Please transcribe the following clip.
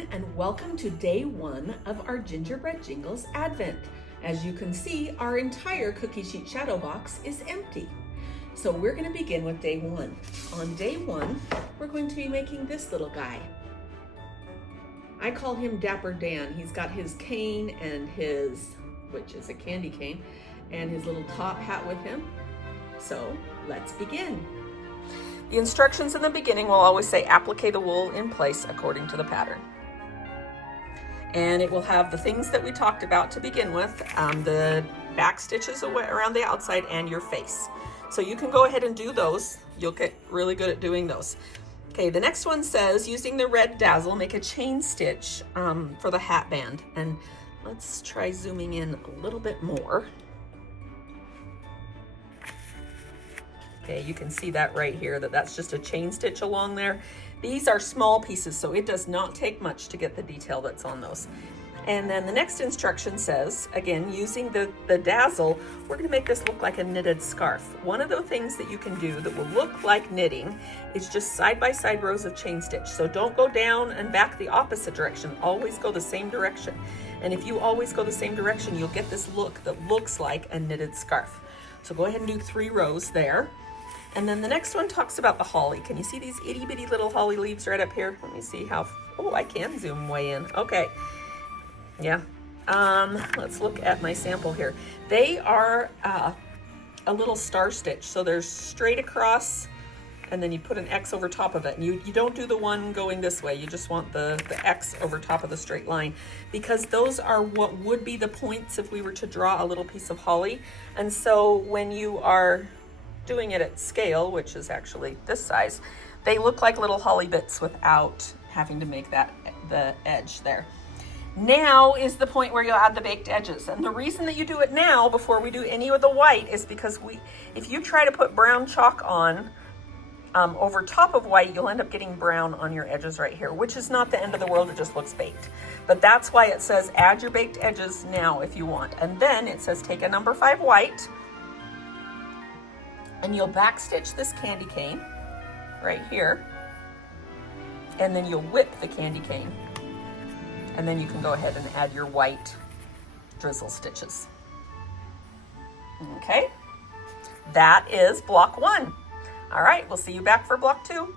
everyone, and welcome to day one of our Gingerbread Jingles Advent. As you can see, our entire cookie sheet shadow box is empty. So we're going to begin with day one. On day one, we're going to be making this little guy. I call him Dapper Dan. He's got his cane and which is a candy cane, and his little top hat with him. So let's begin. The instructions in the beginning will always say applique the wool in place according to the pattern. And it will have the things that we talked about to begin with, the back stitches around the outside and your face. So you can go ahead and do those. You'll get really good at doing those. Okay, the next one says, using the red dazzle, make a chain stitch for the hat band. And let's try zooming in a little bit more. Okay, you can see that right here, that's just a chain stitch along there. These are small pieces, so it does not take much to get the detail that's on those. And then the next instruction says, again, using the dazzle, we're gonna make this look like a knitted scarf. One of the things that you can do that will look like knitting is just side-by-side rows of chain stitch. So don't go down and back the opposite direction, always go the same direction. And if you always go the same direction, you'll get this look that looks like a knitted scarf. So go ahead and do 3 rows there. And then the next one talks about the holly. Can you see these itty bitty little holly leaves right up here? Let me see how, oh, I can zoom way in. Okay, yeah. Let's look at my sample here. They are a little star stitch. So they're straight across and then you put an X over top of it. And you don't do the one going this way. You just want the X over top of the straight line, because those are what would be the points if we were to draw a little piece of holly. And so when you are doing it at scale, which is actually this size, they look like little holly bits without having to make that the edge there. Now is the point where you'll add the baked edges. And the reason that you do it now before we do any of the white is because if you try to put brown chalk on over top of white, you'll end up getting brown on your edges right here, which is not the end of the world, it just looks baked. But that's why it says add your baked edges now if you want. And then it says take a number 5 white, and you'll backstitch this candy cane right here, and then you'll whip the candy cane, and then you can go ahead and add your white drizzle stitches. Okay, that is block 1. All right, we'll see you back for block 2.